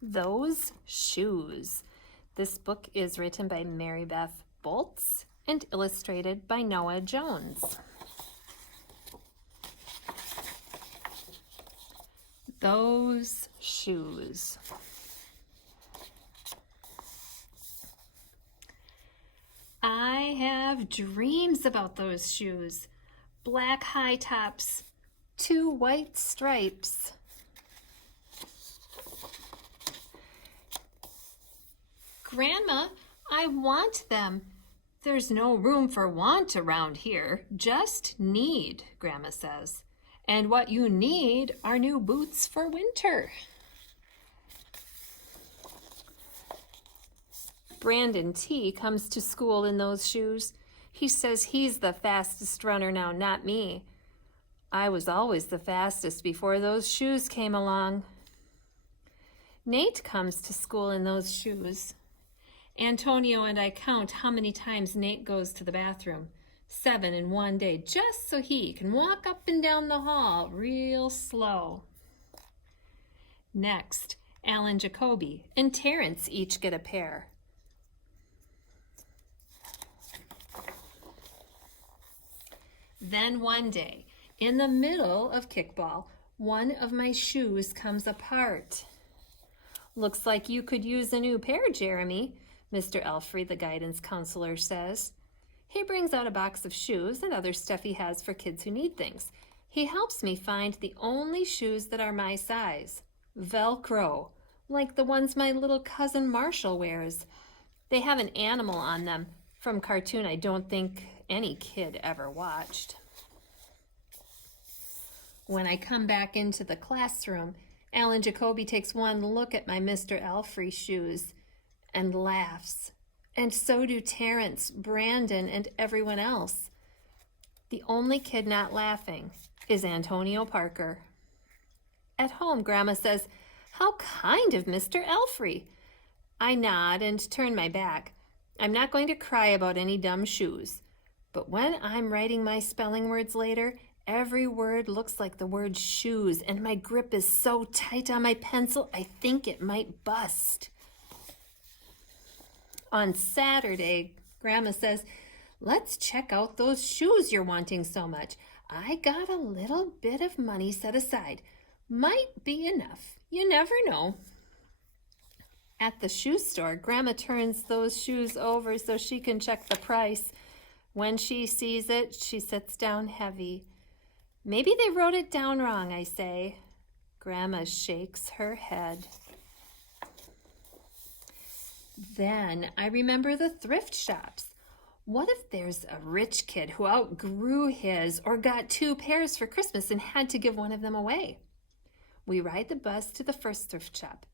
Those Shoes. This book is written by Mary Beth Boltz and illustrated by Noah Jones. Those Shoes. I have dreams about those shoes. Black high tops, 2 white stripes. Grandma, I want them. There's no room for want around here, just need, Grandma says. And what you need are new boots for winter. Brandon T. comes to school in those shoes. He says he's the fastest runner now, not me. I was always the fastest before those shoes came along. Nate comes to school in those shoes. Antonio and I count how many times Nate goes to the bathroom. 7 in one day, just so he can walk up and down the hall real slow. Next, Alan Jacoby and Terrence each get a pair. Then one day, in the middle of kickball, one of my shoes comes apart. Looks like you could use a new pair, Jeremy, Mr. Elfrey, the guidance counselor, says. He brings out a box of shoes and other stuff he has for kids who need things. He helps me find the only shoes that are my size. Velcro, like the ones my little cousin Marshall wears. They have an animal on them from a cartoon I don't think any kid ever watched. When I come back into the classroom, Alan Jacoby takes one look at my Mr. Elfrey shoes and laughs. And so do Terrence, Brandon, and everyone else. The only kid not laughing is Antonio Parker. At home, Grandma says, "How kind of Mr. Elfrey." I nod and turn my back. I'm not going to cry about any dumb shoes. But when I'm writing my spelling words later, every word looks like the word shoes, and my grip is so tight on my pencil, I think it might bust. On Saturday, Grandma says, "Let's check out those shoes you're wanting so much. I got a little bit of money set aside. Might be enough. You never know." At the shoe store, Grandma turns those shoes over so she can check the price. When she sees it, she sits down heavy. "Maybe they wrote it down wrong," I say. Grandma shakes her head. Then I remember the thrift shops. What if there's a rich kid who outgrew his or got 2 pairs for Christmas and had to give one of them away? We ride the bus to the first thrift shop.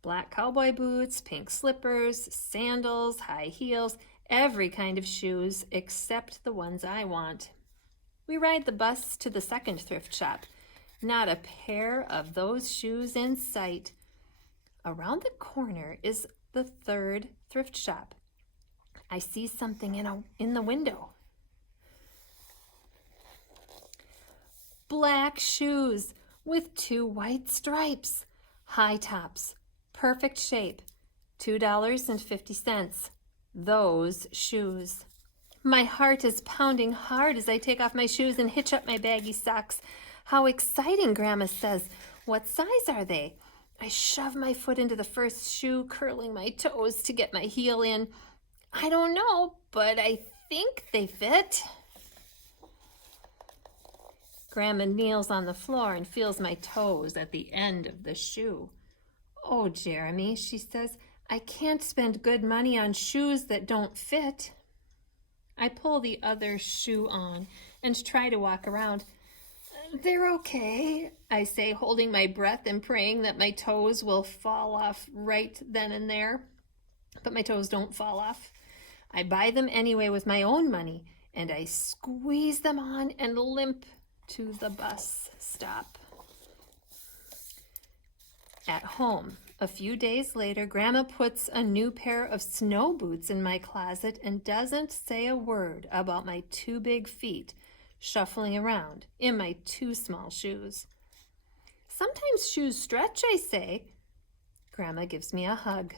Black cowboy boots, pink slippers, sandals, high heels, every kind of shoes except the ones I want. We ride the bus to the second thrift shop. Not a pair of those shoes in sight. Around the corner is the third thrift shop. I see something in the window. Black shoes with 2 white stripes. High tops. Perfect shape. $2.50. Those shoes. My heart is pounding hard as I take off my shoes and hitch up my baggy socks. How exciting, Grandma says. What size are they? I shove my foot into the first shoe, curling my toes to get my heel in. I don't know, but I think they fit. Grandma kneels on the floor and feels my toes at the end of the shoe. "Oh, Jeremy," she says, "I can't spend good money on shoes that don't fit." I pull the other shoe on and try to walk around. "They're okay," I say, holding my breath and praying that my toes will fall off right then and there. But my toes don't fall off. I buy them anyway with my own money, and I squeeze them on and limp to the bus stop. At home, a few days later, Grandma puts a new pair of snow boots in my closet and doesn't say a word about my 2 big feet shuffling around in my 2 small shoes. "Sometimes shoes stretch," I say. Grandma gives me a hug.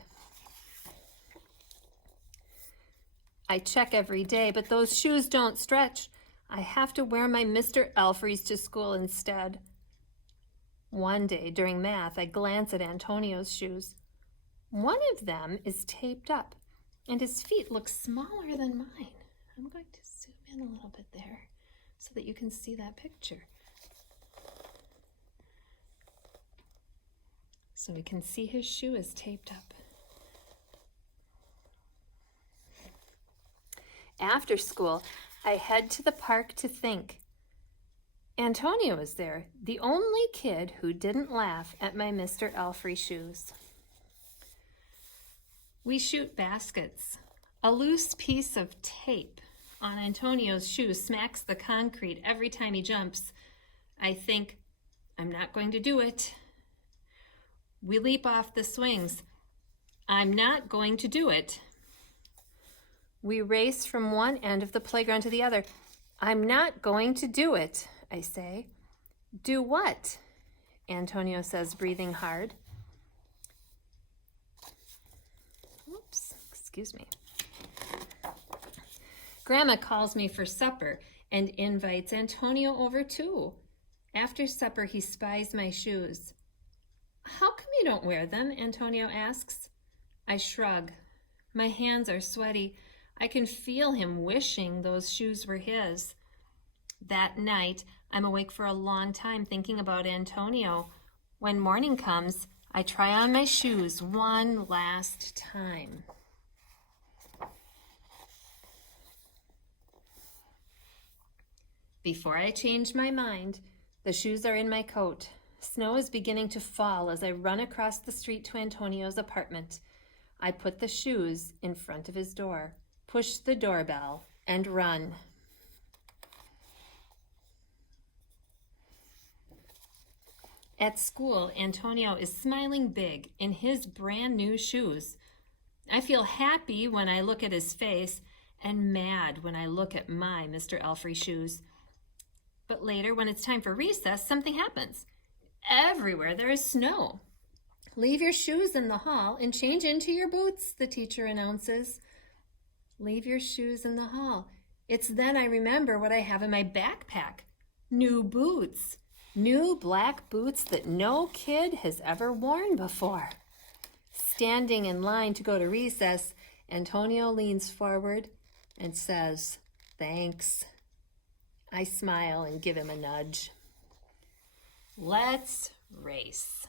I check every day, but those shoes don't stretch. I have to wear my Mr. Elfries to school instead. One day during math, I glance at Antonio's shoes. One of them is taped up, and his feet look smaller than mine. I'm going to zoom in a little bit there so that you can see that picture. So we can see his shoe is taped up. After school, I head to the park to think. Antonio is there, the only kid who didn't laugh at my Mr. Elfrey shoes. We shoot baskets. A loose piece of tape on Antonio's shoe smacks the concrete every time he jumps. I think, I'm not going to do it. We leap off the swings. I'm not going to do it. We race from one end of the playground to the other. I'm not going to do it, I say. Do what? Antonio says, breathing hard. Oops, excuse me. Grandma calls me for supper and invites Antonio over too. After supper, he spies my shoes. How come you don't wear them? Antonio asks. I shrug. My hands are sweaty. I can feel him wishing those shoes were his. That night, I'm awake for a long time thinking about Antonio. When morning comes, I try on my shoes one last time. Before I change my mind, the shoes are in my coat. Snow is beginning to fall as I run across the street to Antonio's apartment. I put the shoes in front of his door, push the doorbell, and run. At school, Antonio is smiling big in his brand new shoes. I feel happy when I look at his face and mad when I look at my Mr. Elfrey shoes. But later, when it's time for recess, something happens. Everywhere there is snow. Leave your shoes in the hall and change into your boots, the teacher announces. Leave your shoes in the hall. It's then I remember what I have in my backpack. New boots. New black boots that no kid has ever worn before. Standing in line to go to recess, Antonio leans forward and says, "Thanks." I smile and give him a nudge. Let's race.